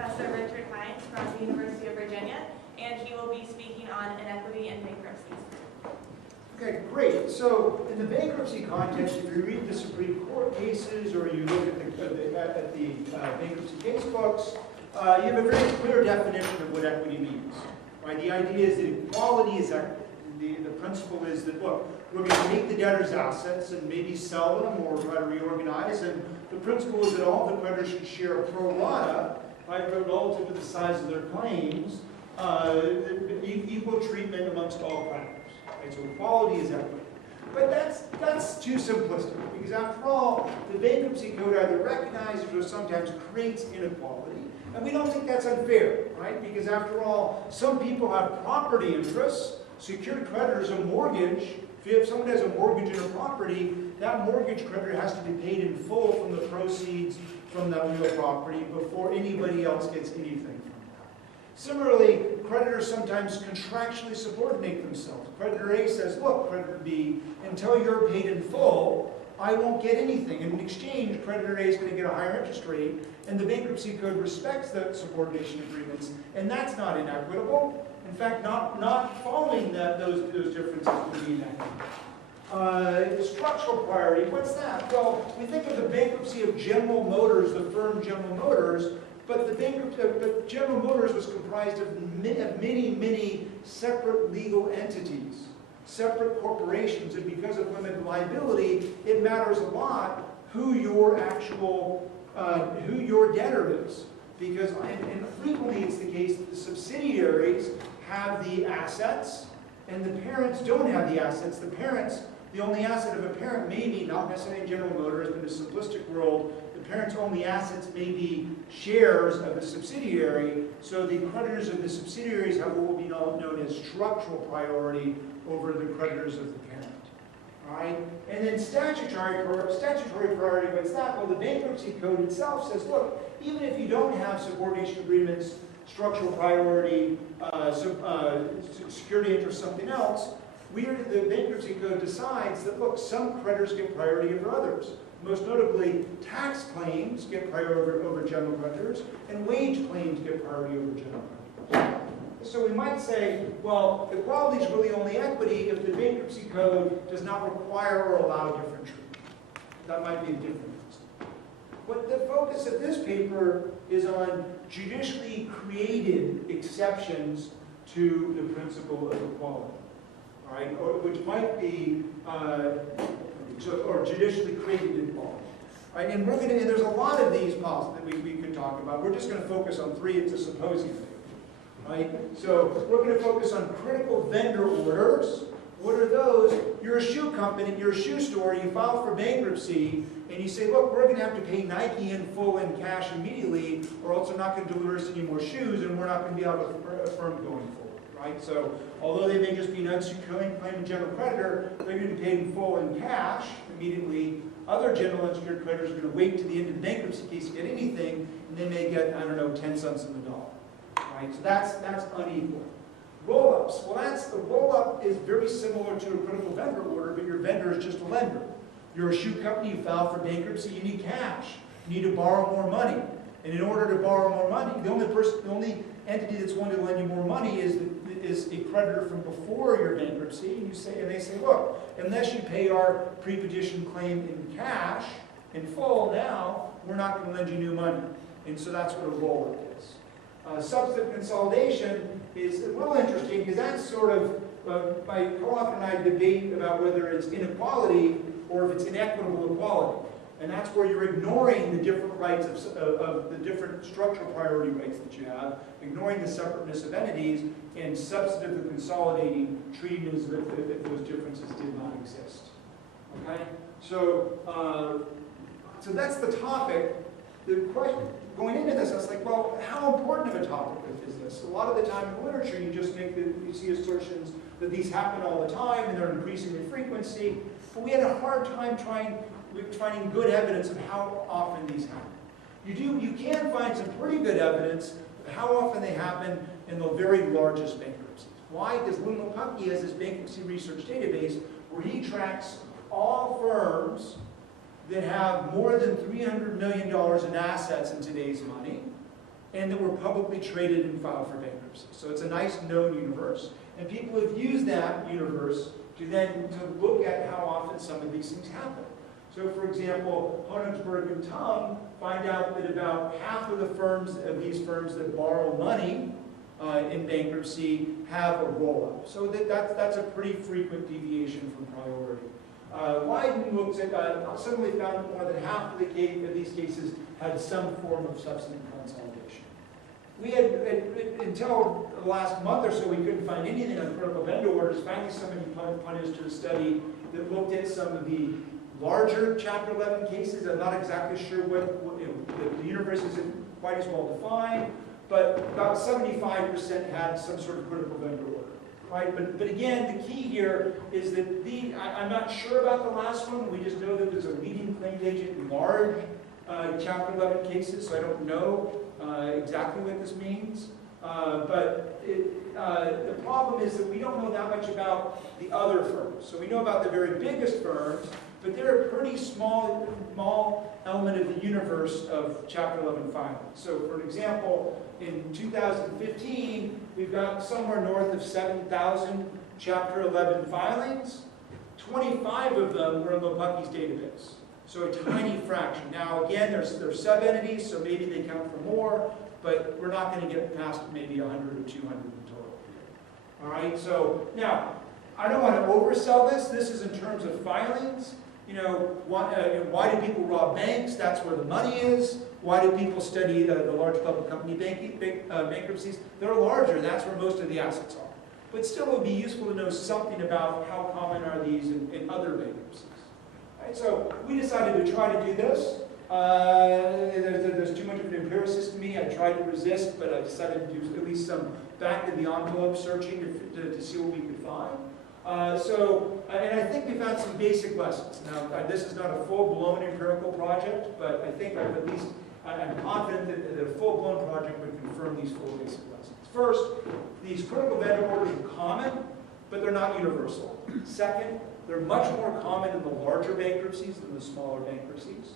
Professor Richard Hynes from the University of Virginia, and he will be speaking on inequity and bankruptcy. Okay, great. So in the bankruptcy context, if you read the Supreme Court cases or you look at the bankruptcy case books, you have a very clear definition of what equity means. Right? The idea is that equality is equity. The principle is that, look, we're going to take the debtor's assets and maybe sell them or try to reorganize, and the principle is that all the creditors should share a pro rata, right, relative to the size of their claims, equal treatment amongst all creditors. Right? So equality is equity. But that's too simplistic, because after all, the bankruptcy code either recognizes or sometimes creates inequality, and we don't think that's unfair, right? Because after all, some people have property interests. Secured creditors, a mortgage, if someone has a mortgage in a property, that mortgage creditor has to be paid in full from the proceeds from that real property before anybody else gets anything from that. Similarly, creditors sometimes contractually subordinate themselves. Creditor A says, look, creditor B, until you're paid in full, I won't get anything. And in exchange, creditor A is going to get a higher interest rate, and the bankruptcy code respects the subordination agreements, and that's not inequitable. In fact, not following those differences would be inequitable. Structural priority, what's that? Well, we think of the bankruptcy of General Motors, the firm General Motors, but General Motors was comprised of many separate legal entities, separate corporations, and because of limited liability, it matters a lot who your debtor is. Because, and frequently it's the case that the subsidiaries have the assets, and the parents don't have the assets. The parents, the only asset of a parent may be, not necessarily in General Motors, but in a simplistic world, the parent's only assets may be shares of a subsidiary, so the creditors of the subsidiaries have what will be known as structural priority over the creditors of the parent. All right? And then statutory priority, what's that? Well, the bankruptcy code itself says, look, even if you don't have subordination agreements, structural priority, security interest, something else, the bankruptcy code decides that, look, some creditors get priority over others. Most notably, tax claims get priority over general creditors, and wage claims get priority over general creditors. So we might say, well, equality is really only equity if the bankruptcy code does not require or allow different treatment. That might be a difference. But the focus of this paper is on judicially created exceptions to the principle of equality, all right? Which might be, or judicially created equality. Right? And there's a lot of these policies that we could talk about. We're just going to focus on three. It's a symposium. Right? So we're going to focus on critical vendor orders. What are those? You're a shoe company, you're a shoe store, you file for bankruptcy, and you say, look, we're going to have to pay Nike in full in cash immediately, or else they're not going to deliver us any more shoes, and we're not going to be able to firm going forward. Right? So although they may just be an unsecured claim general creditor, they're going to be paid in full in cash immediately. Other general unsecured creditors are going to wait to the end of the bankruptcy case to get anything, and they may get, I don't know, 10 cents on the dollar. Right? So that's unequal. Roll-ups. Well, the roll-up is very similar to a critical vendor order, but your vendor is just a lender. You're a shoe company, you file for bankruptcy, you need cash. You need to borrow more money. And in order to borrow more money, the only entity that's willing to lend you more money is a creditor from before your bankruptcy. And they say, look, unless you pay our pre-petition claim in cash, in full now, we're not going to lend you new money. And so that's what a roll-up is. Substantive consolidation is a little interesting because that's sort of, co-author and I debate about whether it's inequality or if it's inequitable equality. And that's where you're ignoring the different rights of the different structural priority rights that you have, ignoring the separateness of entities, and substantively consolidating, treating as if those differences did not exist. Okay? So that's the topic. The question, going into this, I was like, well, how important of a topic is this? A lot of the time in literature, you see assertions that these happen all the time and they're increasing in frequency. But we had a hard time finding good evidence of how often these happen. You can find some pretty good evidence of how often they happen in the very largest bankruptcies. Why? Because Lou McPunkey has this bankruptcy research database where he tracks all firms that have more than $300 million in assets in today's money, and that were publicly traded and filed for bankruptcy. So it's a nice known universe. And people have used that universe to look at how often some of these things happen. So for example, Honigsberg and Tung find out that about half of these firms that borrow money in bankruptcy have a roll-up. So that's a pretty frequent deviation from priority. Wyden looks at, suddenly found that more than half of these cases had some form of substantive consolidation. We had, until the last month or so, we couldn't find anything on critical vendor orders. Finally, somebody punished to a study that looked at some of the larger Chapter 11 cases. I'm not exactly sure the universe isn't quite as well defined, but about 75% had some sort of critical vendor order. Right? But again, the key here is that I'm not sure about the last one. We just know that there's a leading claims agent in large Chapter 11 cases, so I don't know exactly what this means. But the problem is that we don't know that much about the other firms. So we know about the very biggest firms, but they're a pretty small element of the universe of Chapter 11 filings. So for example, in 2015, we've got somewhere north of 7,000 Chapter 11 filings. 25 of them were in Lopucki's database. So a tiny fraction. Now again, there's sub-entities, so maybe they count for more, but we're not going to get past maybe 100 or 200 in total. All right, so now, I don't want to oversell this. This is in terms of filings. Why do people rob banks? That's where the money is. Why do people study the large public company bankruptcies? They're larger. That's where most of the assets are. But still, it would be useful to know something about how common are these in other bankruptcies. Right, so we decided to try to do this. There's too much of an empiricist in me. I tried to resist, but I decided to do at least some back-of-the-envelope searching to see what we could find. And I think we found some basic lessons. Now, this is not a full-blown empirical project, but I think I'm confident that a full-blown project would confirm these four basic lessons. First, these critical vendor orders are common, but they're not universal. Second, they're much more common in the larger bankruptcies than the smaller bankruptcies.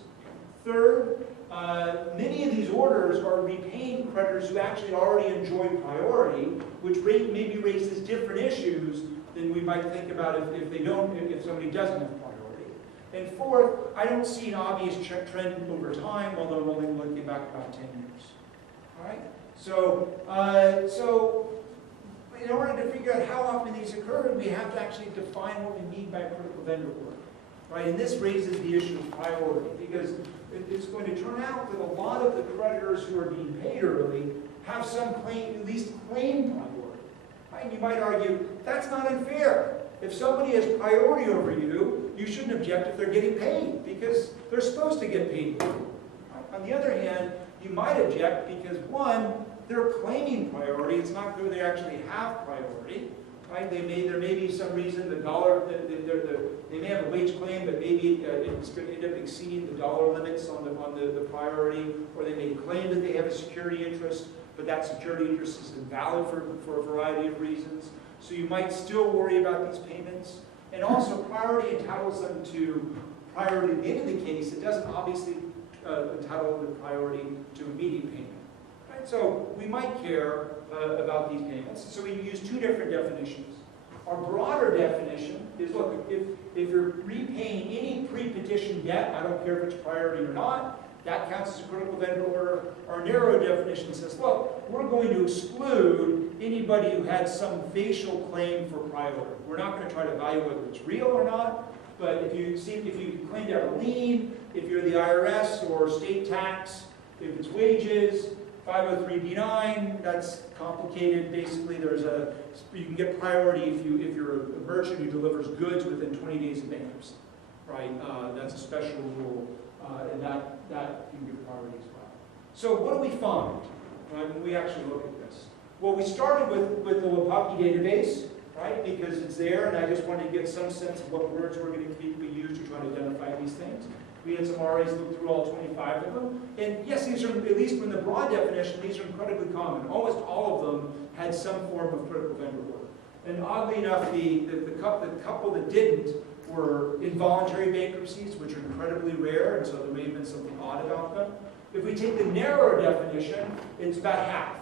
Third, many of these orders are repaying creditors who actually already enjoy priority, which maybe raises different issues than we might think about if somebody doesn't have priority. And fourth, I don't see an obvious trend over time, although I'm only looking back about 10 years. All right? So in order to figure out how often these occur, we have to actually define what we mean by a critical vendor order. Right? And this raises the issue of priority, because it's going to turn out that a lot of the creditors who are being paid early have some claim, at least claim priority. Right? You might argue, that's not unfair. If somebody has priority over you, you shouldn't object if they're getting paid, because they're supposed to get paid. On the other hand, you might object because, one, they're claiming priority. It's not clear they actually have priority. Right? There may be some reason they may have a wage claim, but maybe it's going to end up exceeding the dollar limits on the priority, or they may claim that they have a security interest, but that security interest is invalid for a variety of reasons. So you might still worry about these payments. And also, priority entitles them to priority at the end of the case. It doesn't obviously entitle them to priority to immediate payment. Right? So we might care about these payments. So we use two different definitions. Our broader definition is, look, if you're repaying any pre-petition debt, I don't care if it's priority or not, that counts as a critical vendor order. Our narrow definition says, look, we're going to exclude anybody who had some facial claim for priority. We're not going to try to evaluate whether it's real or not, but if you claim to have a lien, if you're the IRS or state tax, if it's wages, 503b9, that's complicated. Basically, you can get priority if you're a merchant who delivers goods within 20 days of bankruptcy, right? That's a special rule, and that you can get priority as well. So what do we find when we actually look at this? Well, we started with the Lopucki database, right? Because it's there, and I just wanted to get some sense of what words we're going to be used to try to identify these things. We had some RAs look through all 25 of them. And yes, these are, at least from the broad definition, these are incredibly common. Almost all of them had some form of critical vendor order. And oddly enough, the couple that didn't were involuntary bankruptcies, which are incredibly rare, and so there may have been something odd about them. If we take the narrower definition, it's about half.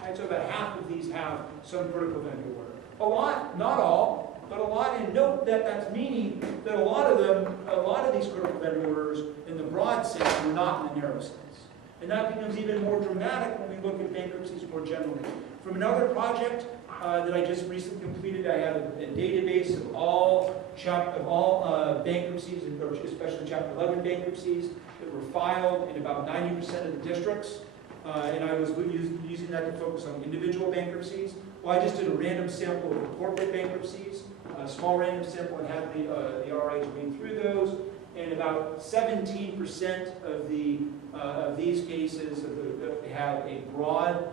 Right? So about half of these have some critical vendor order. A lot, not all, but a lot. And note that that's meaning that a lot of these critical vendor orders in the broad sense are not in the narrow sense. And that becomes even more dramatic when we look at bankruptcies more generally. From another project that I just recently completed, I had a database of all bankruptcies, or especially Chapter 11 bankruptcies that were filed in about 90% of the districts. And I was using that to focus on individual bankruptcies. Well, I just did a random sample of corporate bankruptcies, a small random sample, and had the RIs read through those. And about 17% of these cases had a broad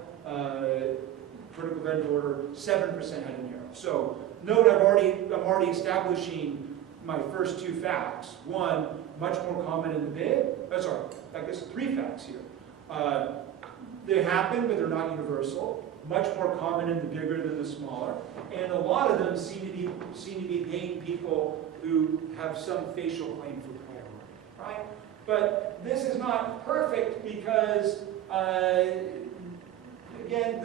critical vendor order, 7% had a narrow. So note I'm already establishing my first two facts. One, much more common in the big. I guess three facts here. They happen, but they're not universal. Much more common in the bigger than the smaller. And a lot of them seem to be paying people who have some facial claim for priority, right? But this is not perfect because, again,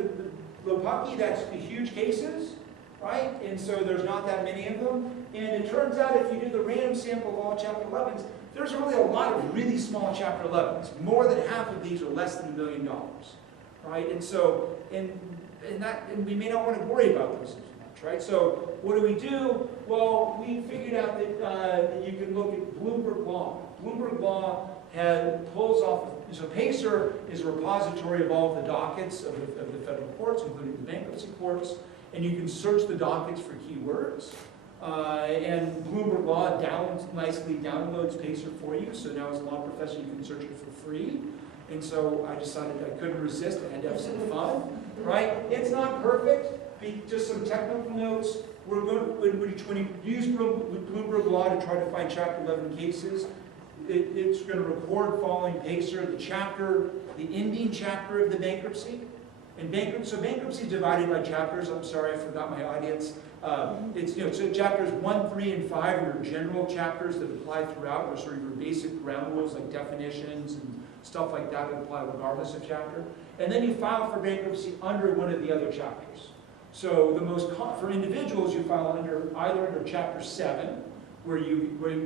the Lopucky, that's the huge cases, right? And so there's not that many of them. And it turns out if you do the random sample of all Chapter 11s, there's really a lot of really small Chapter 11s. More than half of these are less than $1 million, right? And so, and we may not want to worry about those as much, right? So what do? Well, we figured out that you can look at Bloomberg law. Bloomberg law pulls off, so PACER is a repository of all of the dockets of the federal courts, including the bankruptcy courts, and you can search the dockets for keywords. And Bloomberg law nicely downloads PACER for you, so now as a law professor you can search it for free. And so I decided I couldn't resist, I had to have some fun, right? It's not perfect, just some technical notes. We're going to, when you use Bloomberg law to try to find Chapter 11 cases, it's going to record following PACER the ending chapter of the bankruptcy. And bankruptcy is divided by chapters. I'm sorry, I forgot my audience. So chapters 1, 3, and 5 are your general chapters that apply throughout, or sort of your basic ground rules like definitions and stuff like that that apply regardless of chapter. And then you file for bankruptcy under one of the other chapters. So for individuals, you file either under Chapter 7, where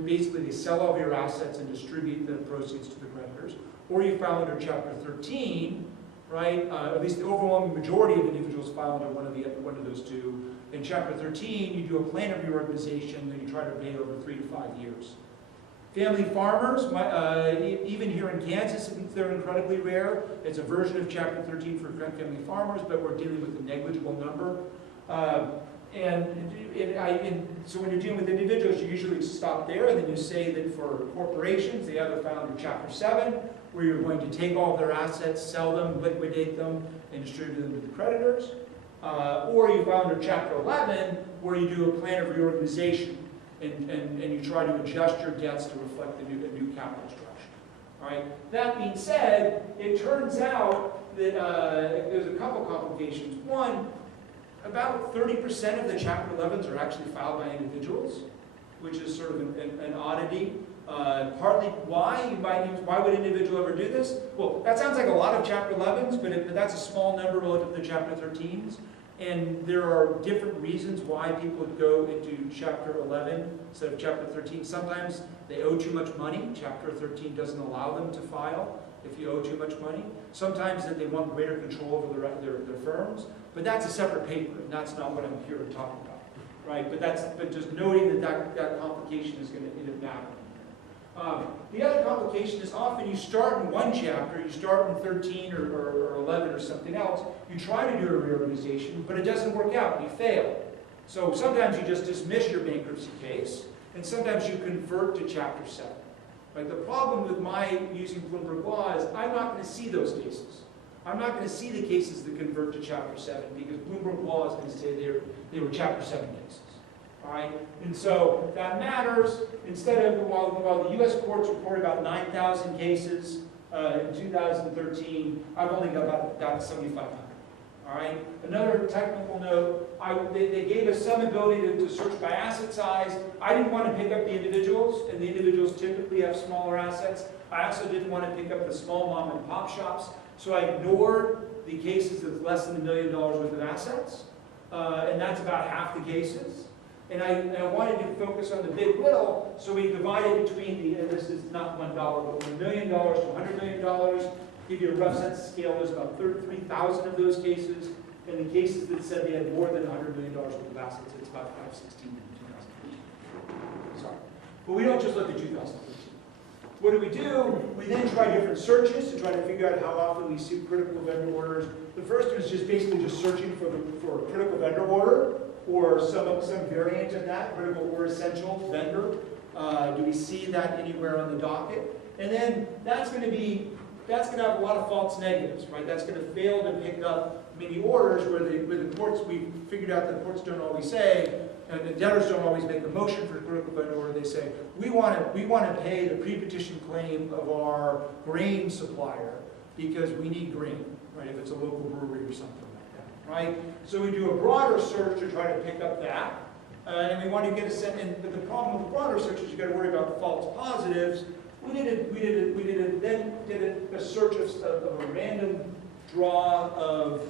basically they sell all of your assets and distribute the proceeds to the creditors, or you file under Chapter 13, right? At least the overwhelming majority of individuals file under one of those two. In Chapter 13, you do a plan of reorganization that you try to pay over 3 to 5 years. Family farmers, even here in Kansas, they're incredibly rare. It's a version of Chapter 13 for family farmers, but we're dealing with a negligible number. So when you're dealing with individuals, you usually stop there, and then you say that for corporations, they either file under Chapter 7, where you're going to take all of their assets, sell them, liquidate them, and distribute them to the creditors. Or you file under Chapter 11, where you do a plan of reorganization, and you try to adjust your debts to reflect the new capital structure. All right. That being said, it turns out that there's a couple complications. One, about 30% of the Chapter 11s are actually filed by individuals, which is sort of an oddity. Partly why would an individual ever do this? Well, that sounds like a lot of Chapter 11s, but that's a small number relative to Chapter 13s. And there are different reasons why people go into Chapter 11 instead of Chapter 13. Sometimes they owe too much money. Chapter 13 doesn't allow them to file if you owe too much money. Sometimes that they want greater control over their firms. But that's a separate paper, and that's not what I'm here to talk about, right? But just noting that complication is going to end up happening. The other complication is often you start in one chapter, you start in 13 or 11 or something else, you try to do a reorganization, but it doesn't work out, you fail. So sometimes you just dismiss your bankruptcy case, and sometimes you convert to Chapter 7. Right? The problem with my using Bloomberg law is I'm not going to see those cases. I'm not going to see the cases that convert to Chapter 7 because Bloomberg law is going to say they were Chapter 7 cases. All right? And so that matters. Instead of, while the U.S. courts report about 9,000 cases in 2013, I've only got about 7,500. All right. Another technical note, they gave us some ability to search by asset size. I didn't want to pick up the individuals, and the individuals typically have smaller assets. I also didn't want to pick up the small mom and pop shops, so I ignored the cases with less than $1 million worth of assets, and that's about half the cases. And I wanted to focus on the big little, so we divided between the, and this is not $1, but $1 million to $100 million. Give you a rough sense of scale, there's about 33,000 of those cases, and the cases that said they had more than $100 million worth of assets, it's about 516 in 2013. Sorry. But we don't just look at 2013. What do? We then try different searches to try to figure out how often we see critical vendor orders. The first one is just basically just searching for a critical vendor order, or some variant of that, critical or essential vendor. Do we see that anywhere on the docket? And then that's going to have a lot of false negatives, right? That's going to fail to pick up many orders where the courts, we figured out that courts don't always say, and the debtors don't always make a motion for a critical vendor order. They say, we want to pay the pre-petition claim of our grain supplier because we need grain, right? If it's a local brewery or something like that, right? So we do a broader search to try to pick up that. And we want to get a sense, but the problem with the broader search is you've got to worry about the false positives. We did a search of a random draw of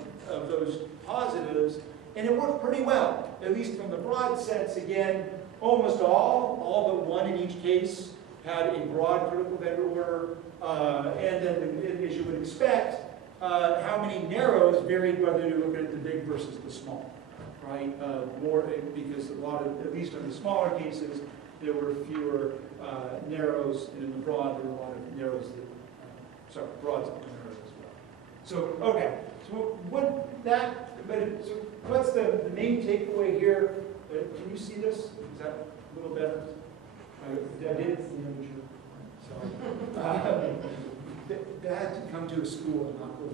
those positives, and it worked pretty well, at least from the broad sense. Again, almost all but one in each case had a broad critical vendor order, and then, as you would expect, how many narrows varied whether you're looking at the big versus the small, right? More because a lot of, at least in the smaller cases, there were fewer narrows, and in the broad, there were a lot of narrows that, broads and narrows as well. So, okay, so what's the main takeaway here? Can you see this? Is that a little better? I did, so, had to come to a school and not go to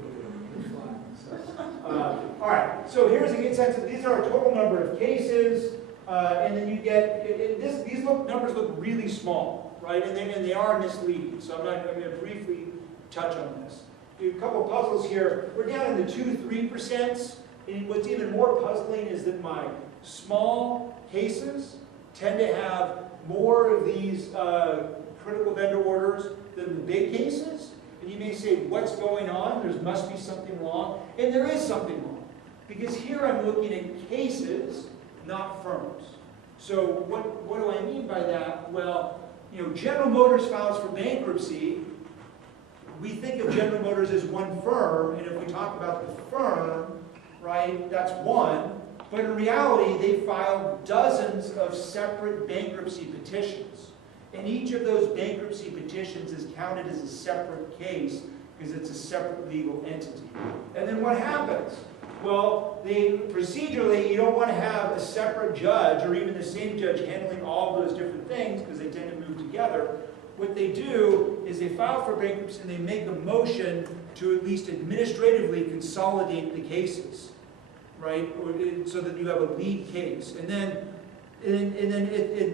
the flag. So, all right, so here's a good sense of, these are a total number of cases. And then you get, these numbers look really small, right? And they are misleading. So I'm going to briefly touch on this. A couple puzzles here. We're down in the 2-3%. And what's even more puzzling is that my small cases tend to have more of these critical vendor orders than the big cases. And you may say, what's going on? There must be something wrong. And there is something wrong. Because here I'm looking at cases, not firms. So what do I mean by that? Well, General Motors files for bankruptcy. We think of General Motors as one firm, and if we talk about the firm, right, that's one. But in reality, they filed dozens of separate bankruptcy petitions. And each of those bankruptcy petitions is counted as a separate case because it's a separate legal entity. And then what happens? Well, procedurally, you don't want to have a separate judge or even the same judge handling all those different things because they tend to move together. What they do is they file for bankruptcy and they make a motion to at least administratively consolidate the cases, right? So that you have a lead case. And then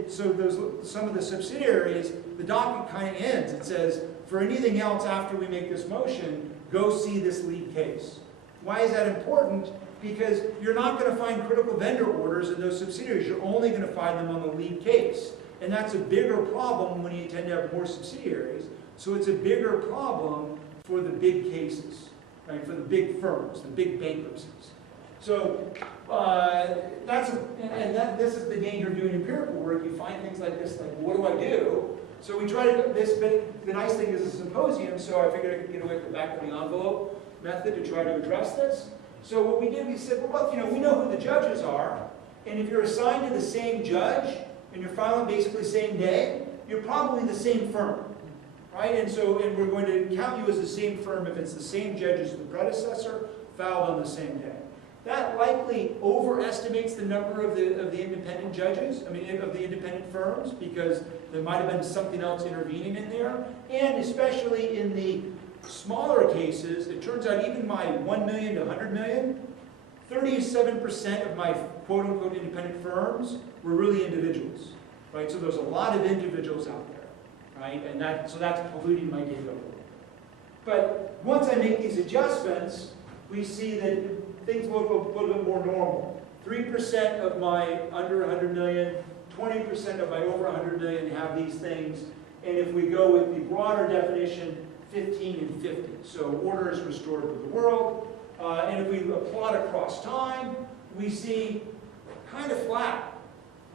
so some of the subsidiaries, the docket kind of ends. It says, for anything else after we make this motion, go see this lead case. Why is that important? Because you're not going to find critical vendor orders in those subsidiaries. You're only going to find them on the lead case. And that's a bigger problem when you tend to have more subsidiaries. So it's a bigger problem for the big cases, right? For the big firms, the big bankruptcies. So this is the danger of doing empirical work. You find things like this, like, what do I do? So we try to do this, but the nice thing is a symposium, so I figured I could get away with the back of the envelope method to try to address this. So what we did, we said, well, look, we know who the judges are, and if you're assigned to the same judge, and you're filing basically the same day, you're probably the same firm, right? And we're going to count you as the same firm if it's the same judge as the predecessor, filed on the same day. That likely overestimates the number of the independent judges, of the independent firms, because there might have been something else intervening in there, and especially in the smaller cases, it turns out even my 1 million to 100 million, 37% of my quote-unquote independent firms were really individuals, right? So there's a lot of individuals out there, right? And so that's polluting my data. But once I make these adjustments, we see that things look a little bit more normal. 3% of my under 100 million, 20% of my over 100 million have these things. And if we go with the broader definition, 15 and 50. So order is restored to the world. And if we plot across time, we see kind of flat,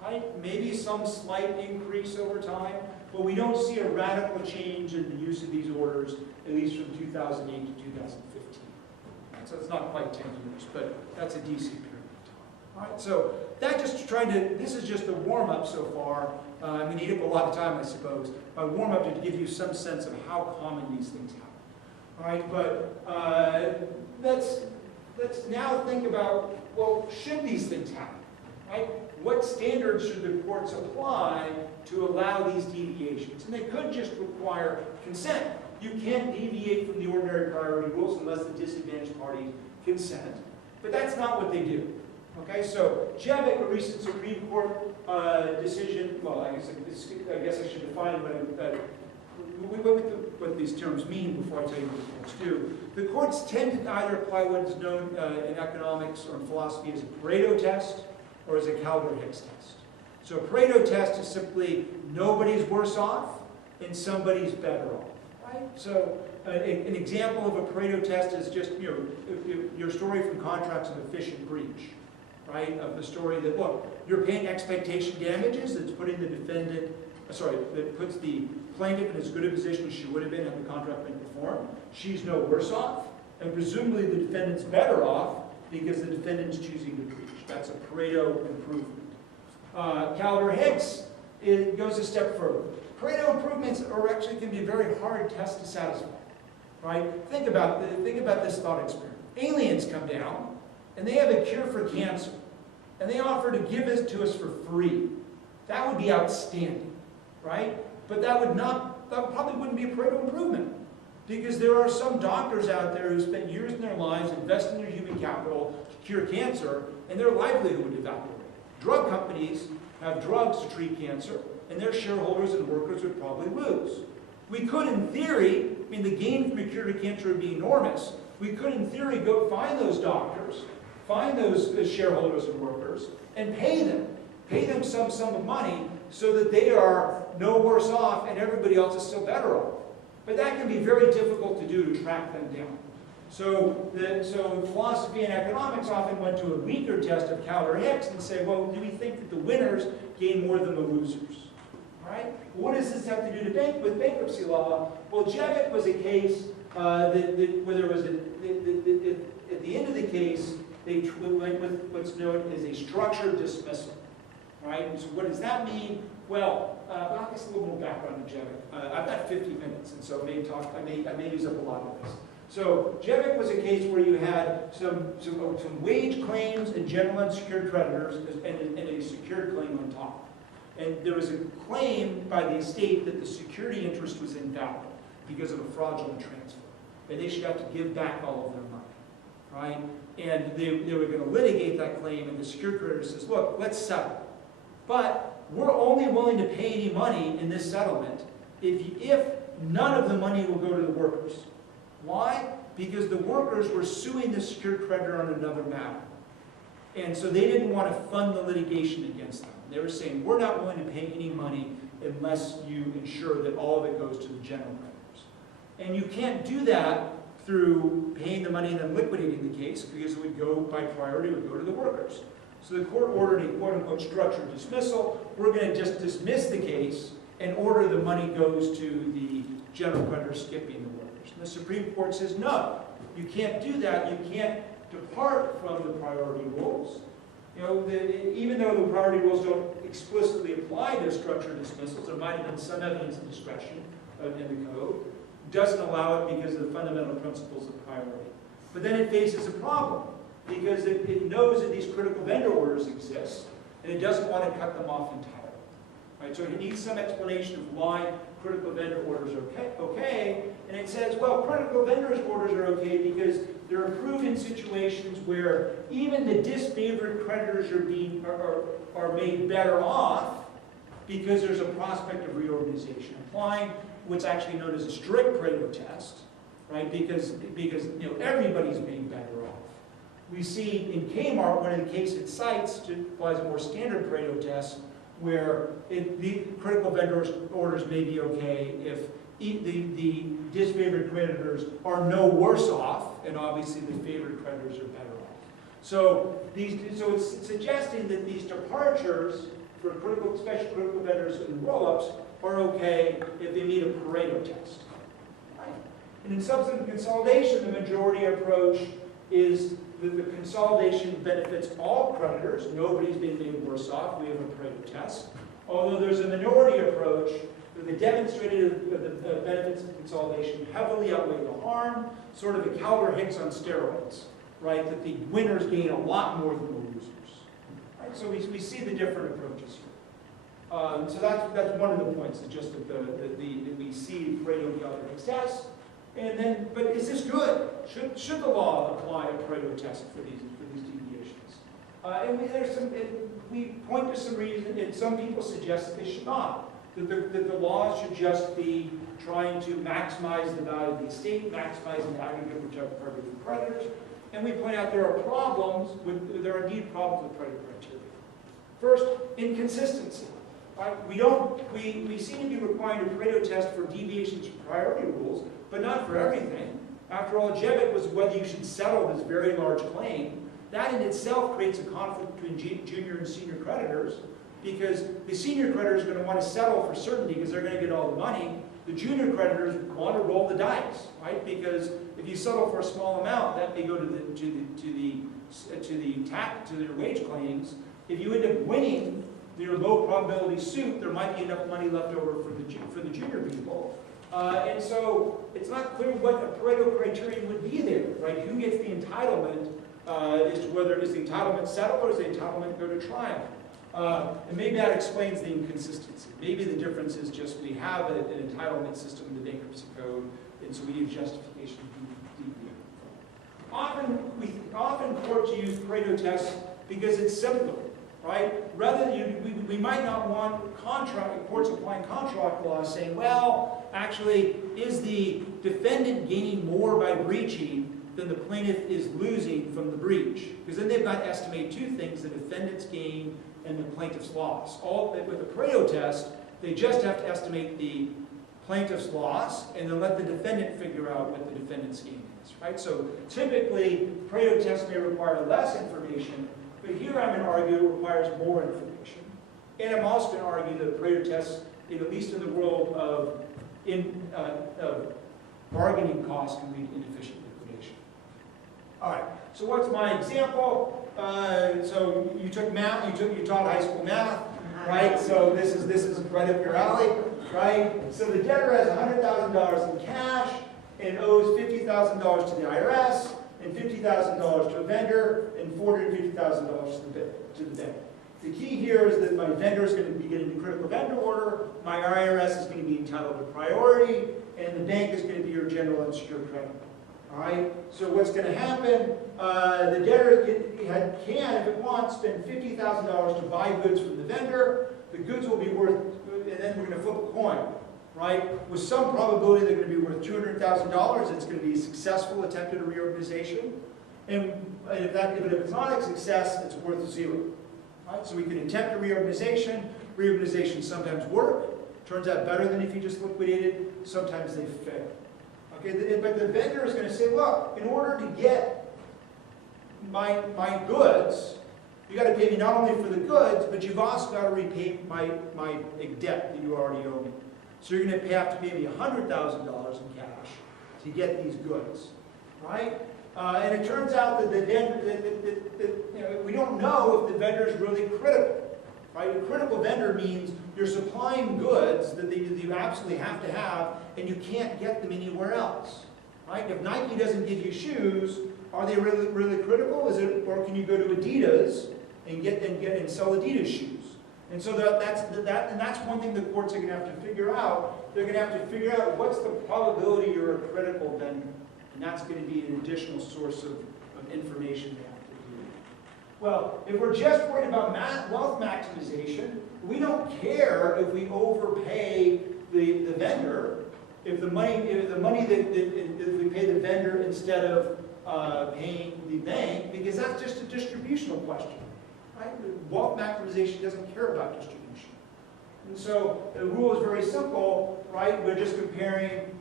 right? Maybe some slight increase over time, but we don't see a radical change in the use of these orders, at least from 2008 to 2015. So it's not quite 10 years, but that's a decent period of time. All right, so that just trying to, this is just a warm-up so far. I'm going to eat up a lot of time, I suppose. My warm-up to give you some sense of how common these things happen. All right, but let's now think about, well, should these things happen? Right? What standards should the courts apply to allow these deviations? And they could just require consent. You can't deviate from the ordinary priority rules unless the disadvantaged parties consent. But that's not what they do. Okay, so Jevick, a recent Supreme Court decision, well, I guess I should define what these terms mean before I tell you what the courts do. The courts tend to either apply what is known in economics or in philosophy as a Pareto test or as a Calder-Hicks test. So a Pareto test is simply nobody's worse off and somebody's better off. Right? So an example of a Pareto test is just your story from Contracts of Efficient Breach. Right, of the story that, look, you're paying expectation damages that's putting the defendant, that puts the plaintiff in as good a position as she would have been had the contract been performed. She's no worse off, and presumably the defendant's better off because the defendant's choosing to breach. That's a Pareto improvement. Calder-Hicks, it goes a step further. Pareto improvements can be a very hard test to satisfy. Right? Think about this thought experiment. Aliens come down, and they have a cure for cancer, and they offer to give it to us for free. That would be outstanding, right? But that probably wouldn't be a Pareto improvement, because there are some doctors out there who spend years in their lives investing their human capital to cure cancer, and their livelihood would evaporate. Drug companies have drugs to treat cancer, and their shareholders and workers would probably lose. We could, in theory, the gain from a cure to cancer would be enormous. We could, in theory, go find those doctors, find those shareholders and workers, and pay them some sum of money so that they are no worse off and everybody else is still better off. But that can be very difficult to do, to track them down. So philosophy and economics often went to a weaker test of Calder-Hicks and say, well, do we think that the winners gain more than the losers? All right? What does this have to do with bankruptcy law? Well, Jevick was a case where there was at the end of the case, they went with what's known as a structured dismissal. Right? And so what does that mean? Well, I'll give a little more background on Jevick. I've got 50 minutes, and so I may use up a lot of this. So Jevick was a case where you had some wage claims and general unsecured creditors and a secured claim on top. And there was a claim by the estate that the security interest was invalid because of a fraudulent transfer. And they should have to give back all of their money. Right? And they were going to litigate that claim, and the secured creditor says, look, let's settle. But we're only willing to pay any money in this settlement if none of the money will go to the workers. Why? Because the workers were suing the secured creditor on another matter. And so they didn't want to fund the litigation against them. They were saying, we're not willing to pay any money unless you ensure that all of it goes to the general creditors. And you can't do that through paying the money and then liquidating the case, because it would go by priority, it would go to the workers. So the court ordered a quote-unquote structured dismissal. We're going to just dismiss the case and order the money goes to the general creditor, skipping the workers. And the Supreme Court says, no, you can't do that. You can't depart from the priority rules. Even though the priority rules don't explicitly apply to structured dismissals, there might have been some evidence of discretion in the code. It doesn't allow it because of the fundamental principles of priority. But then it faces a problem, because it knows that these critical vendor orders exist, and it doesn't want to cut them off entirely. Right? So it needs some explanation of why critical vendor orders are okay, and it says, well, critical vendor orders are okay because they're approved in situations where even the disfavored creditors are made better off because there's a prospect of reorganization. Applying what's actually known as a strict Pareto test, right? Because everybody's being better off. We see in Kmart, one of the cases it cites applies a more standard Pareto test, where the critical vendor orders may be okay if the disfavored creditors are no worse off, and obviously the favored creditors are better off. So it's suggesting that these departures for special critical vendors and roll-ups are okay if they meet a Pareto test. Right? And in subsequent consolidation, the majority approach is that the consolidation benefits all creditors. Nobody's being made worse off. We have a Pareto test. Although there's a minority approach, the demonstrated benefits of consolidation heavily outweigh the harm, sort of a Calder-Hicks on steroids, right? That the winners gain a lot more than the losers. Right? So we see the different approaches here. So that's one of the points, is just that we see Pareto Calder-Hicks test. And then, but is this good? Should the law apply a Pareto test for these deviations? And we point to some reason, and some people suggest that they should not. That the law should just be trying to maximize the value of the estate, maximize the aggregate recovery of creditors. And we point out there are indeed problems with Pareto criteria. First, inconsistency. Right? We seem to be requiring a Pareto test for deviations from priority rules, but not for everything. After all, Jebit was whether you should settle this very large claim. That in itself creates a conflict between junior and senior creditors, because the senior creditors are going to want to settle for certainty because they're going to get all the money. The junior creditors want to roll the dice, right? Because if you settle for a small amount, that may go to their wage claims. If you end up winning your low probability suit, there might be enough money left over for the junior people. And so it's not clear what a Pareto criterion would be there, right? Who gets the entitlement as to whether is the entitlement settled or is the entitlement go to trial. And maybe that explains the inconsistency. Maybe the difference is just we have an entitlement system in the Bankruptcy Code, and so we need justification to deviate. Often courts use Pareto tests because it's simpler, right? Rather than we might not want courts applying contract law saying, well, actually, is the defendant gaining more by breaching than the plaintiff is losing from the breach? Because then they've got to estimate two things: the defendant's gain and the plaintiff's loss. With the Pareto test, they just have to estimate the plaintiff's loss and then let the defendant figure out what the defendant's gain is, right? So typically, Pareto tests may require less information, but here I'm going to argue it requires more information. And I'm also going to argue that Pareto tests, at least in the world of bargaining costs, can lead to inefficient liquidation. All right, so what's my example? So you took math, you taught high school math, right? So this is right up your alley, right? So the debtor has $100,000 in cash and owes $50,000 to the IRS and $50,000 to a vendor and $450,000 to the bank. The key here is that my vendor is going to be getting the critical vendor order, my IRS is going to be entitled to priority, and the bank is going to be your general unsecured creditor. All right, so what's going to happen, the debtor can, if it wants, spend $50,000 to buy goods from the vendor. The goods will be worth, and then we're going to flip a coin, right? With some probability they're going to be worth $200,000. It's going to be a successful attempt at a reorganization. And if it's not a success, it's worth zero. Right? So we can attempt a reorganization. Reorganizations sometimes work. Turns out better than if you just liquidated. Sometimes they fail. Okay, but the vendor is going to say, look, in order to get my goods, you got to pay me not only for the goods, but you've also got to repay my debt that you already owe me. So you're going to have to pay me $100,000 in cash to get these goods, right? And it turns out that we don't know if the vendor is really critical. Right? A critical vendor means you're supplying goods that you absolutely have to have, and you can't get them anywhere else. Right? If Nike doesn't give you shoes, are they really critical? Or can you go to Adidas and sell Adidas shoes? And so that's one thing the courts are going to have to figure out. They're going to have to figure out what's the probability you're a critical vendor, and that's going to be an additional source of information they have. Well, if we're just worried about wealth maximization, we don't care if we overpay the vendor. If we pay the vendor instead of paying the bank, because that's just a distributional question. Right? Wealth maximization doesn't care about distribution. And so the rule is very simple, right? We're just comparing,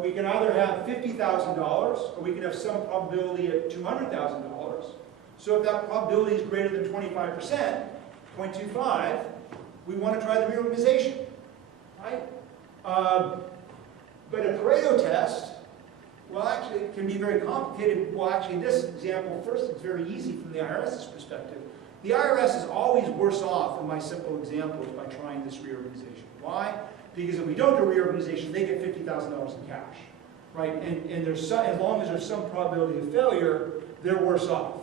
we can either have $50,000 or we can have some probability at $200,000. So if that probability is greater than 25%, 0.25, we want to try the reorganization, right? But a Pareto test, well, actually, it can be very complicated. Well, actually, in this example, first, it's very easy from the IRS's perspective. The IRS is always worse off in my simple examples by trying this reorganization. Why? Because if we don't do reorganization, they get $50,000 in cash, right? And there's as long as there's some probability of failure, they're worse off,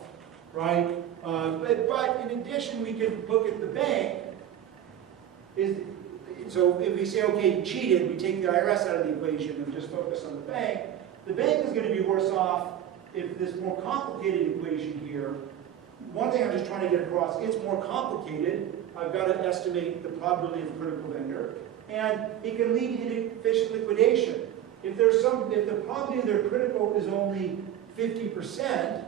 right? But in addition, we can look at the bank. So if we say, okay, you cheated, we take the IRS out of the equation and just focus on the bank is going to be worse off if this more complicated equation here. One thing I'm just trying to get across, it's more complicated. I've got to estimate the probability of a critical vendor, and it can lead to inefficient liquidation. If the probability of their critical is only 50%,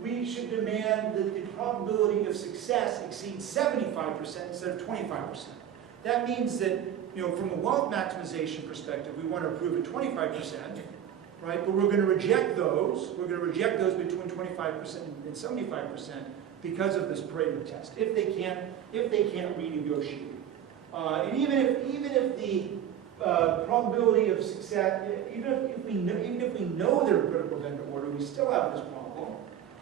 we should demand that the probability of success exceeds 75% instead of 25%. That means that, from a wealth maximization perspective, we want to approve at 25%, right? But we're going to reject those. We're going to reject those between 25% and 75% because of this Pareto test. If they can't renegotiate, and even if the probability of success, even if we know they're a critical vendor order, we still have this problem,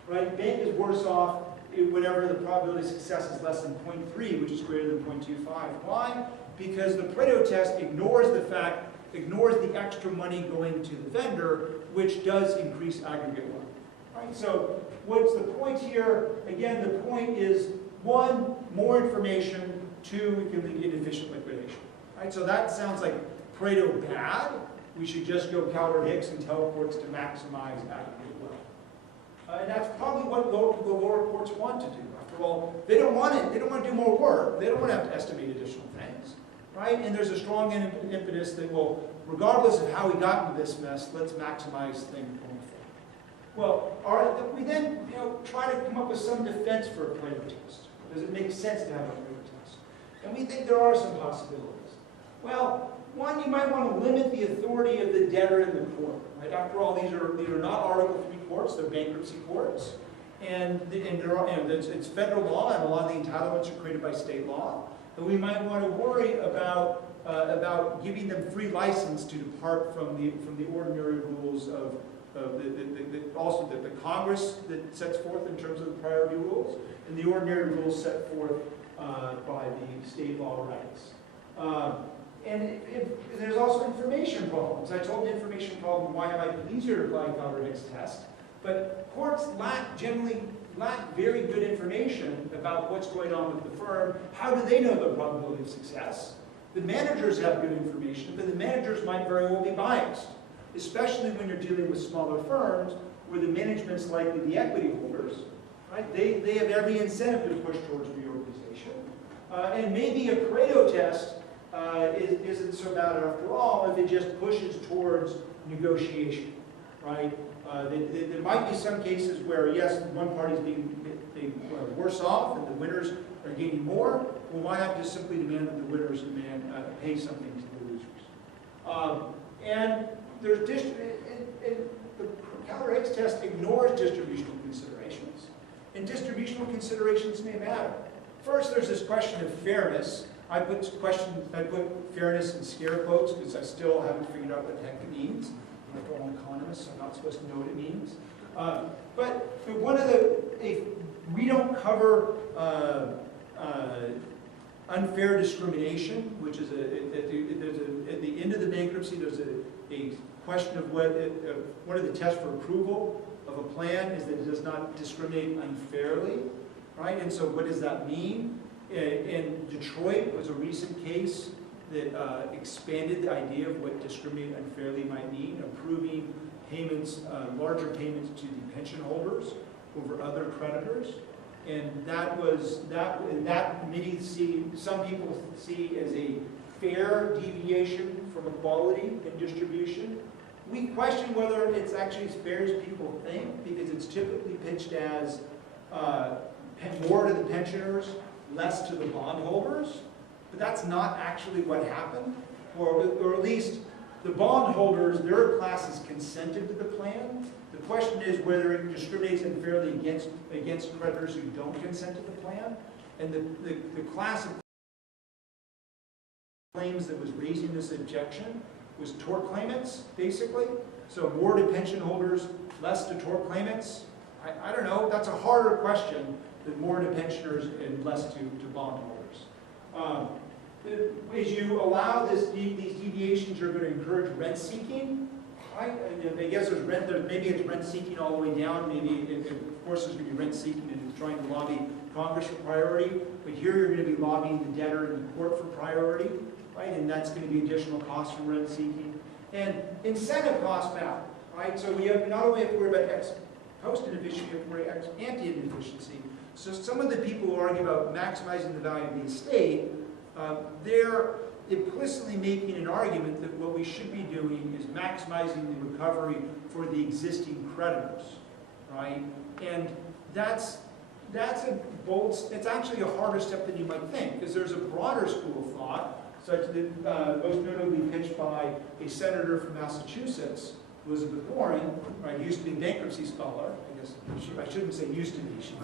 right? Bank is worse off whenever the probability of success is less than 0.3, which is greater than 0.25. Why? Because the Pareto test ignores the extra money going to the vendor, which does increase aggregate wealth. Right? So what's the point here? Again, the point is, 1, more information, 2, it can lead to inefficient liquidation. Right? So that sounds like Pareto bad. We should just go Calvert-Hicks and tell courts to maximize aggregate wealth. And that's probably what the lower courts want to do. After all, they don't want it. They don't want to do more work. They don't want to have to estimate additional things. Right? And there's a strong impetus that, well, regardless of how we got into this mess, let's maximize things going forward. Well, we then try to come up with some defense for a Pareto test. Does it make sense to have a Pareto test? And we think there are some possibilities. Well, one, you might want to limit the authority of the debtor in the court. Right? After all, these are not Article 3 courts; they're bankruptcy courts, and it's federal law, and a lot of the entitlements are created by state law. And we might want to worry about giving them free license to depart from the ordinary rules of also the Congress that sets forth in terms of the priority rules, and the ordinary rules set forth by the state law rights. And there's also information problems. I told the information problem why it might be easier to apply Calvert-Hicks test, but courts generally lack very good information about what's going on with the firm. How do they know the probability of success? The managers have good information, but the managers might very well be biased, especially when you're dealing with smaller firms where the management's likely the equity holders. Right? They have every incentive to push towards reorganization. And maybe a Pareto test isn't so bad after all if it just pushes towards negotiation. Right? There might be some cases where, yes, one party's being worse off and the winners are gaining more. Well, why not just simply demand that the winners pay something to the losers? And there's the Calvert-Hicks test ignores distributional considerations, and distributional considerations may matter. First, there's this question of fairness. I put fairness in scare quotes because I still haven't figured out what the heck it means. I'm an economist, so I'm not supposed to know what it means. But one of we don't cover unfair discrimination, which is at the end of the bankruptcy, there's a question of one of the tests for approval of a plan is that it does not discriminate unfairly, right? And so what does that mean? In Detroit was a recent case that expanded the idea of what discriminate unfairly might mean, approving payments, larger payments to the pension holders over other creditors. And that committee some people see as a fair deviation from equality in distribution. We we question whether it's actually as fair as people think, because it's typically pitched as more to the pensioners, less to the bondholders. But that's not actually what happened, or at least the bondholders, their classes consented to the plan. The question is whether it discriminates unfairly against creditors who don't consent to the plan. And the class of claims that was raising this objection was tort claimants, basically. So more to pension holders, less to tort claimants. I don't know, that's a harder question than more to pensioners and less to bondholders. As you allow these deviations, you're going to encourage rent seeking. Right? I guess maybe it's rent seeking all the way down. Maybe, of course, there's going to be rent seeking and trying to lobby Congress for priority. But here you're going to be lobbying the debtor in the court for priority, right? And that's going to be additional costs from rent seeking. And incentive costs matter, right? So we have not only have to worry about ex post inefficiency, we have to worry about ex ante inefficiency. So some of the people who argue about maximizing the value of the estate, they're implicitly making an argument that what we should be doing is maximizing the recovery for the existing creditors, right? And that's a bold, it's actually a harder step than you might think, because there's a broader school of thought, such that most notably pitched by a senator from Massachusetts, Elizabeth Warren, right, used to be a bankruptcy scholar. I guess I shouldn't say used to be. She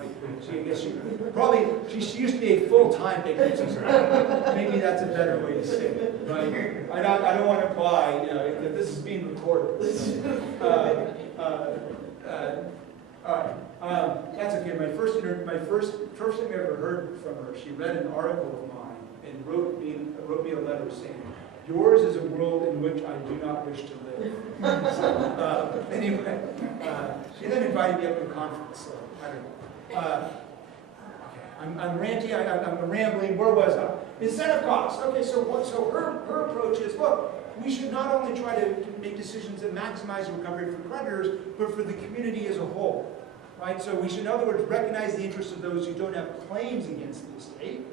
used to be a full-time bankruptcy scholar. Maybe that's a better way to say it, right? I don't want to imply, that this is being recorded. All right. That's okay. My first thing I ever heard from her, she read an article of mine and wrote me a letter saying, "Yours is a world in which I do not wish to live." Anyway, she then invited me up to a conference, so I don't know. Okay, I'm ranting, I'm rambling. Where was I? Incentive costs. Okay, so her approach is, look, we should not only try to make decisions that maximize the recovery for creditors, but for the community as a whole. Right? So we should, in other words, recognize the interests of those who don't have claims against the estate.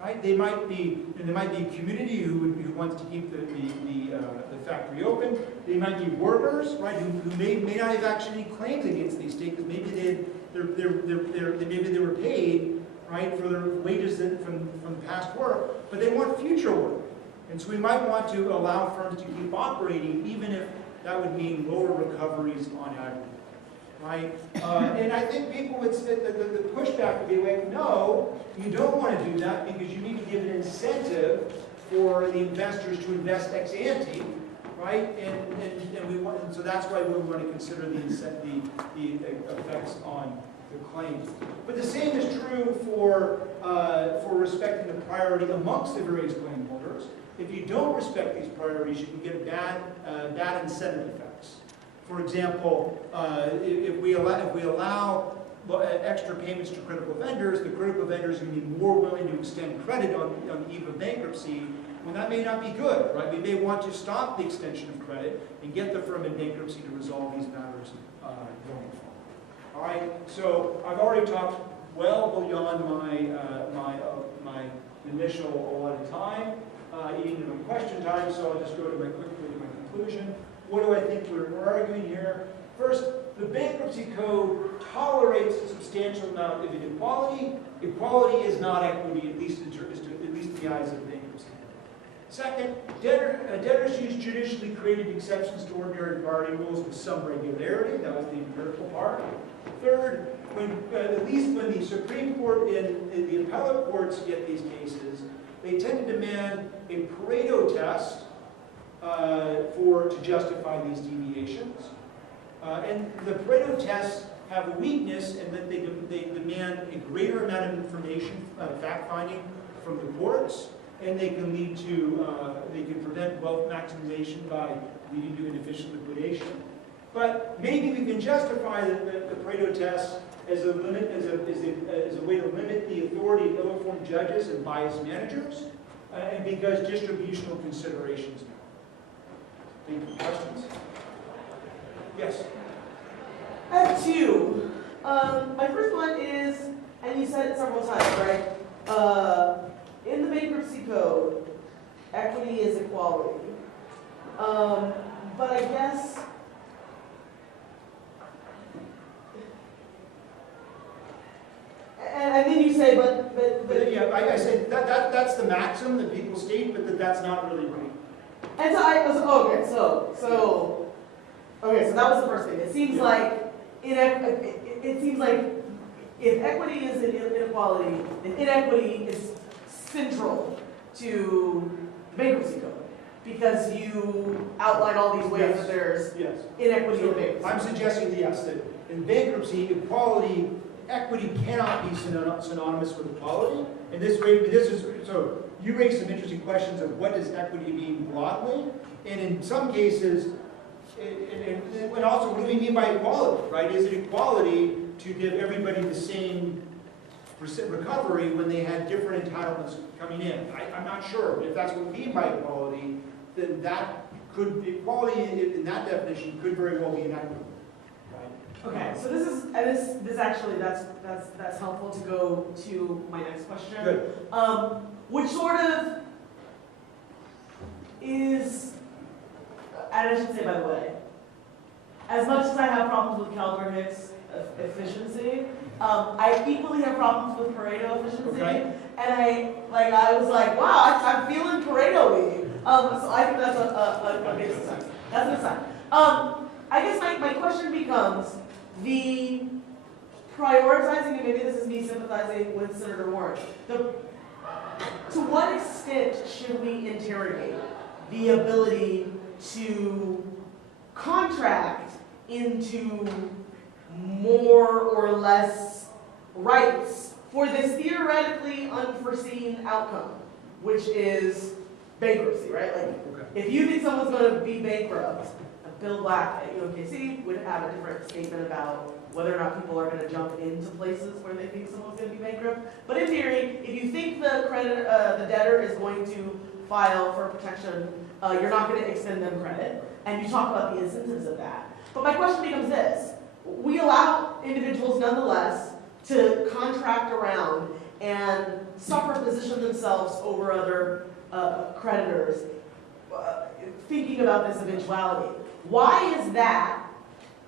Right? There might be a community who wants to keep the factory open. They might be workers, right, who may not have actually any claims against the estate, because maybe they were paid, right, for their wages from past work, but they want future work. And so we might want to allow firms to keep operating, even if that would mean lower recoveries on aggregate. Right? And I think people would say that the pushback would be like, no, you don't want to do that because you need to give an incentive for the investors to invest ex ante, right? And so that's why we want to consider the effects on the claims. But the same is true for respecting the priority amongst the various claim holders. If you don't respect these priorities, you can get bad incentive effects. For example, if we allow extra payments to critical vendors, the critical vendors are going to be more willing to extend credit on the eve of bankruptcy, when that may not be good, right? We may want to stop the extension of credit and get the firm in bankruptcy to resolve these matters going forward. All right, so I've already talked well beyond my initial allotted time, eating into my question time, so I'll just go quickly to my conclusion. What do I think we're arguing here? First, the bankruptcy code tolerates a substantial amount of inequality. Equality is not equity, at least in the eyes of the bankruptcy code. Second, debtors use judicially created exceptions to ordinary priority rules with some regularity. That was the empirical part. Third, at least when the Supreme Court and the appellate courts get these cases, they tend to demand a Pareto test to justify these deviations. And the Pareto tests have a weakness in that they demand a greater amount of information, fact-finding from the courts, and they can lead to, they can prevent wealth maximization by leading to inefficient liquidation. But maybe we can justify the Pareto test as a way to limit the authority of ill-informed judges and biased managers, and because distributional considerations matter. Any questions? Yes? I have two. My first one is, and you said it several times, right? In the bankruptcy code, equity is equality. But I guess a maxim that people state, but that's not really right. And so I was, okay, so that was the first thing. It seems like, it seems like if equity is an inequality, then inequity is central to the bankruptcy code. Because you outline all these ways that there's inequity in bankruptcy. I'm suggesting that in bankruptcy, equity cannot be synonymous with equality. And so you raised some interesting questions of what does equity mean broadly, and in some cases, and also what do we mean by equality, right? Is it equality to give everybody the same recovery when they had different entitlements coming in? I'm not sure. If that's what we mean by equality, then equality in that definition could very well be inequity. Okay, so this actually, that's helpful to go to my next question. Good. Which sort of is, and I should say by the way, as much as I have problems with Calvert-Hicks efficiency, I equally have problems with Pareto efficiency. Okay. And I was like, wow, I'm feeling Pareto-y. So I think that's a big success. That's an aside. I guess my question becomes, the prioritizing, and maybe this is me sympathizing with Senator Warren, to what extent should we interrogate the ability to contract into more or less rights for this theoretically unforeseen outcome, which is bankruptcy, right? Like, if you think someone's going to be bankrupt, Bill Black at UMKC would have a different statement about whether or not people are going to jump into places where they think someone's going to be bankrupt. But in theory, if you think the debtor is going to file for protection, you're not going to extend them credit. And you talk about the incentives of that. But my question becomes this. We allow individuals nonetheless to contract around and position themselves over other creditors, thinking about this eventuality. Why is that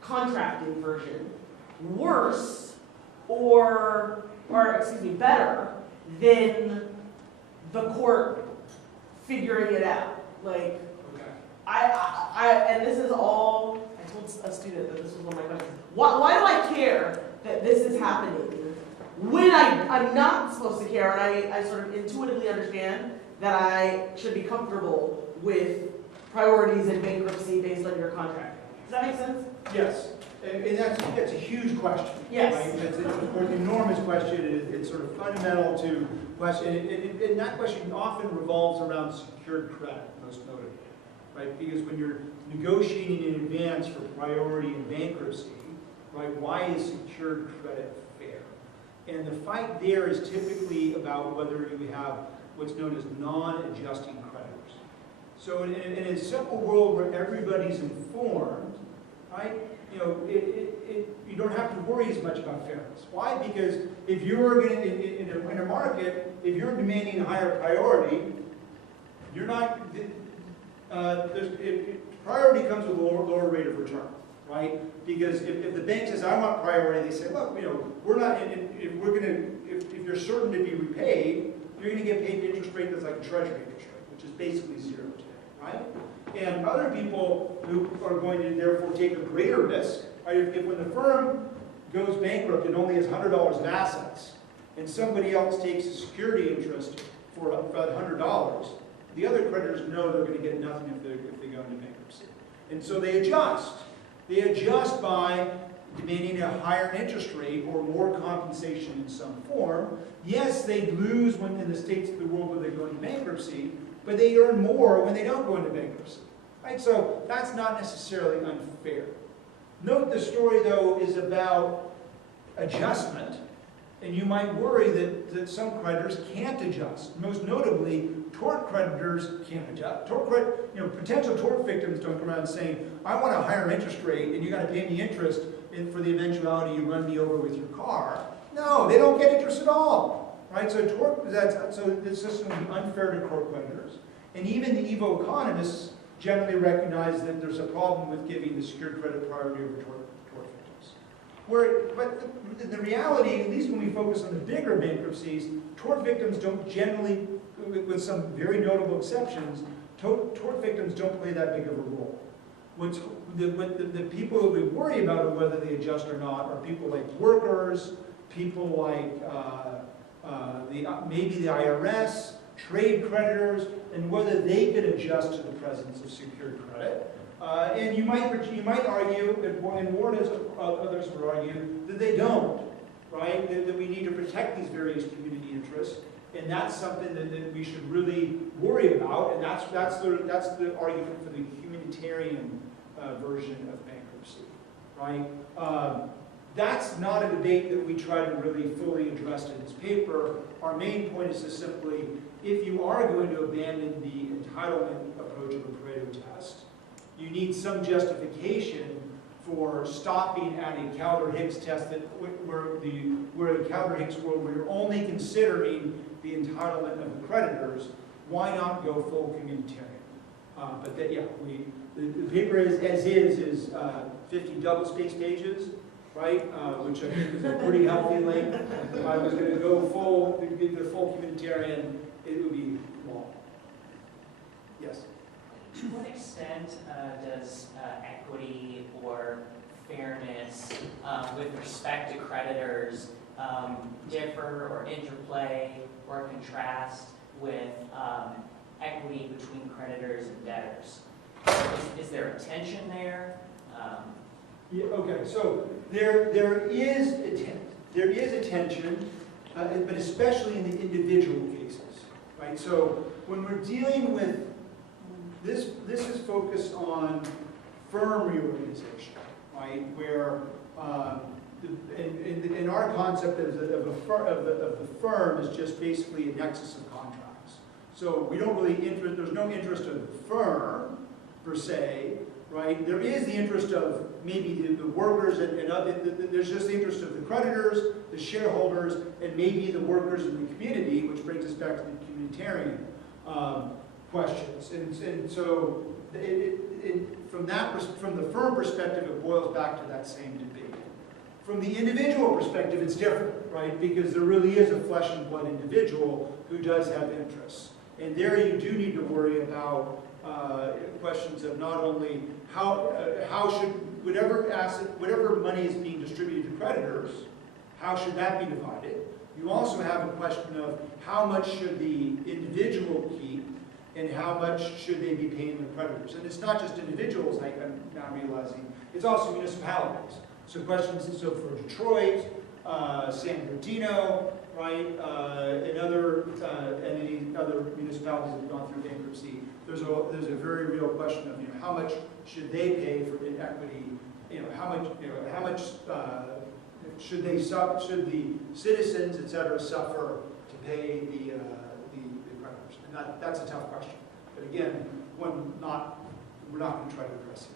contracting version worse or better than the court figuring it out? Like, and this is all, I told a student that this was one of my questions. Why do I care that this is happening when I'm not supposed to care, and I sort of intuitively understand that I should be comfortable with priorities in bankruptcy based on your contract? Does that make sense? Yes, and that's a huge question. Yes. Right? It's an enormous question. It's sort of fundamental to question, and that question often revolves around secured credit, most notably, right? Because when you're negotiating in advance for priority in bankruptcy, right? Why is secured credit fair? And the fight there is typically about whether you have what's known as non-adjusting creditors. So in a simple world where everybody's informed, right, you don't have to worry as much about fairness. Why? Because if you're going to, in a market, if you're demanding a higher priority, you're not, priority comes with a lower rate of return, right? Because if the bank says, I want priority, they say, look, we're not, if you're certain to be repaid, you're going to get paid an interest rate that's like a treasury interest rate, which is basically zero today, right? And other people who are going to therefore take a greater risk, right? If when the firm goes bankrupt, it only has $100 of assets, and somebody else takes a security interest for about $100, the other creditors know they're going to get nothing if they go into bankruptcy. And so they adjust. They adjust by demanding a higher interest rate or more compensation in some form. Yes, they lose when in the states of the world where they go into bankruptcy, but they earn more when they don't go into bankruptcy. Right? So that's not necessarily unfair. Note the story, though, is about adjustment, and you might worry that some creditors can't adjust. Most notably, tort creditors can't adjust. Potential tort victims don't come around saying, I want a higher interest rate, and you got to pay me interest for the eventuality you run me over with your car. No, they don't get interest at all. Right? So the system would be unfair to tort creditors. And even the Evo economists generally recognize that there's a problem with giving the secured credit priority over tort victims. But the reality, at least when we focus on the bigger bankruptcies, tort victims don't generally, with some very notable exceptions, tort victims don't play that big of a role. What the people that we worry about whether they adjust or not are people like workers, people like maybe the IRS, trade creditors, and whether they could adjust to the presence of secured credit. And you might argue, and Ward as others would argue, that they don't, right? That we need to protect these various community interests, and that's something that we should really worry about, and that's the argument for the humanitarian version of bankruptcy, right? That's not a debate that we try to really fully address in this paper. Our main point is just simply, if you are going to abandon the entitlement approach of a Pareto test, you need some justification for stopping at a Calder-Hicks test where a Calder-Hicks world where you're only considering the entitlement of the creditors. Why not go full communitarian? But that, yeah, the paper is 50 double-spaced pages, right? Which I think is a pretty healthy length. If I was going to go get the full communitarian, it would be long. Yes. To what extent does equity or fairness with respect to creditors differ or interplay or contrast with equity between creditors and debtors? Is there a tension there? Yeah, okay, so there is a tension, but especially in the individual cases, right? So when we're dealing with this is focused on firm reorganization, right? Where in our concept of the firm is just basically a nexus of contracts. So we don't really there's no interest of the firm per se, right? There is the interest of maybe the workers and other, there's just the interest of the creditors, the shareholders, and maybe the workers in the community, which brings us back to the communitarian questions. And so from the firm perspective, it boils back to that same debate. From the individual perspective, it's different, right? Because there really is a flesh and blood individual who does have interests. And there you do need to worry about questions of not only how should whatever money is being distributed to creditors, how should that be divided? You also have a question of how much should the individual keep and how much should they be paying the creditors? And it's not just individuals, I'm now realizing, it's also municipalities. So questions, so for Detroit, San Bernardino, right, and other municipalities that have gone through bankruptcy, there's a very real question of how much should they pay for inequity? How much should the citizens, et cetera, suffer to pay the creditors? And that's a tough question. But again, we're not going to try to address it.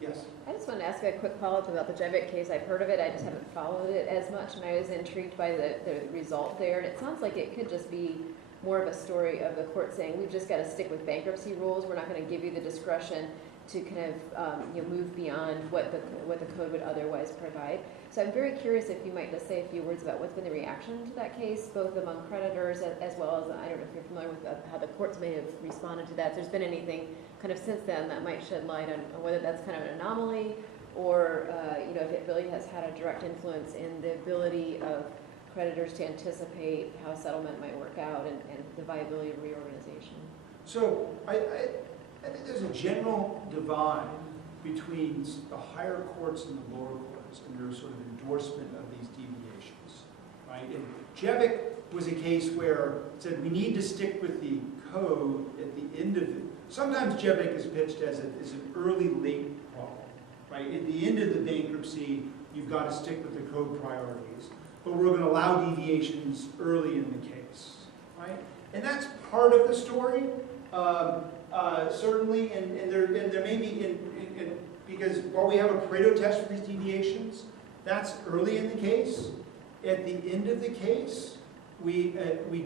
Yes. I just wanted to ask a quick follow-up about the Jevic case. I've heard of it, I just haven't followed it as much, and I was intrigued by the result there. And it sounds like it could just be more of a story of the court saying, we've just got to stick with bankruptcy rules. We're not going to give you the discretion to kind of move beyond what the code would otherwise provide. So I'm very curious if you might just say a few words about what's been the reaction to that case, both among creditors as well as, I don't know if you're familiar with how the courts may have responded to that. If there's been anything kind of since then that might shed light on whether that's kind of an anomaly or if it really has had a direct influence in the ability of creditors to anticipate how a settlement might work out and the viability of reorganization. So I think there's a general divide between the higher courts and the lower courts and their sort of endorsement of these deviations, right? And Jevic was a case where it said we need to stick with the code at the end of it. Sometimes Jevic is pitched as an early-late problem, right? At the end of the bankruptcy, you've got to stick with the code priorities, but we're going to allow deviations early in the case, right? And that's part of the story, certainly, and there may be, because while we have a Pareto test for these deviations, that's early in the case. At the end of the case, we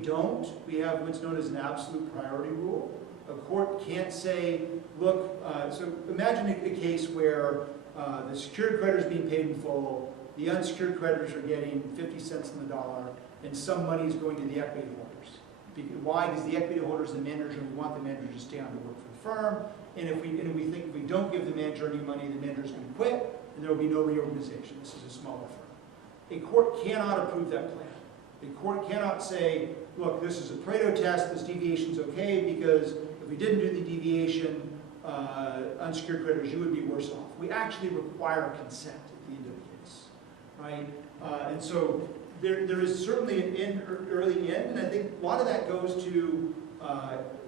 don't. We have what's known as an absolute priority rule A court can't say, look, so imagine a case where the secured creditor is being paid in full, the unsecured creditors are getting 50 cents on the dollar, and some money is going to the equity holders. Why? Because the equity holders are the manager, and we want the manager to stay on to work for the firm, and if we think if we don't give the manager any money, the manager is going to quit, and there will be no reorganization. This is a smaller firm. A court cannot approve that plan. A court cannot say, look, this is a Pareto test, this deviation is okay, because if we didn't do the deviation, unsecured creditors, you would be worse off. We actually require consent at the end of the case, right? And so there is certainly an early end, and I think a lot of that goes to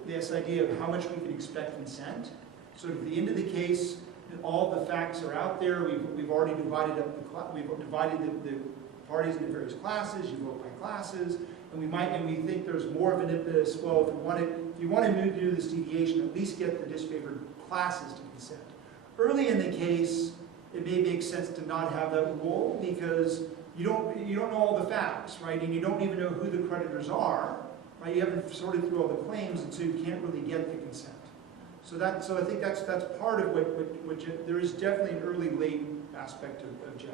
this idea of how much we can expect consent. So at the end of the case, all the facts are out there. We've already divided up the parties into various classes. You vote by classes, and we think there's more of an impetus. Well, if you want to do this deviation, at least get the disfavored classes to consent. Early in the case, it may make sense to not have that rule because you don't know all the facts, right? And you don't even know who the creditors are, right? You haven't sorted through all the claims, and so you can't really get the consent. So I think that's part of what there is definitely an early-late aspect of JEVIC.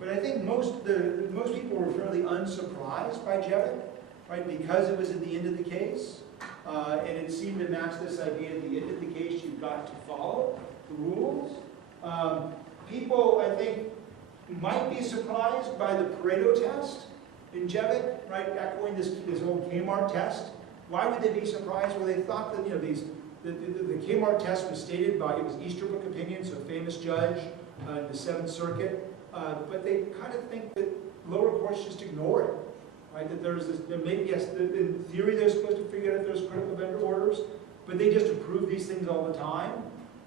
But I think most people were fairly unsurprised by JEVIC, right? Because it was at the end of the case, and it seemed to match this idea at the end of the case you've got to follow the rules. People, I think, might be surprised by the Pareto test in JEVIC, right? Echoing this old Kmart test. Why would they be surprised? Well, they thought that the Kmart test was stated by, it was Easterbrook opinion, so a famous judge in the Seventh Circuit. But they kind of think that lower courts just ignore it, right? That in theory they're supposed to figure out if there's critical vendor orders, but they just approve these things all the time,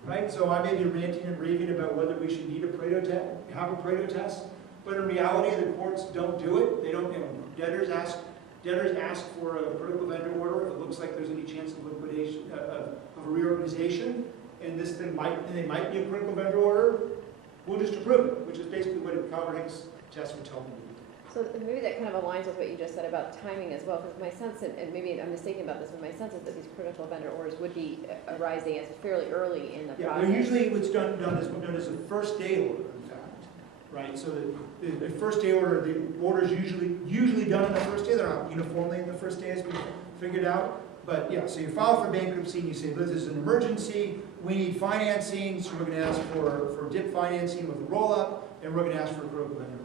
right? So I may be ranting and raving about whether we should need have a Pareto test, but in reality the courts don't do it. They don't. Debtors ask for a critical vendor order if it looks like there's any chance of liquidation of a reorganization, and they might be a critical vendor order. We'll just approve it, which is basically what a Calvert-Hinks test would tell me to do. So maybe that kind of aligns with what you just said about timing as well, because my sense, and maybe I'm mistaken about this, but my sense is that these critical vendor orders would be arising as fairly early in the process. They're usually what's done is known as a first day order, in fact, right? So the first day order, the order is usually done on the first day. They're not uniformly in the first day as we figured out. But yeah, so you file for bankruptcy and you say, this is an emergency, we need financing, so we're going to ask for DIP financing with a roll-up, and we're going to ask for a critical vendor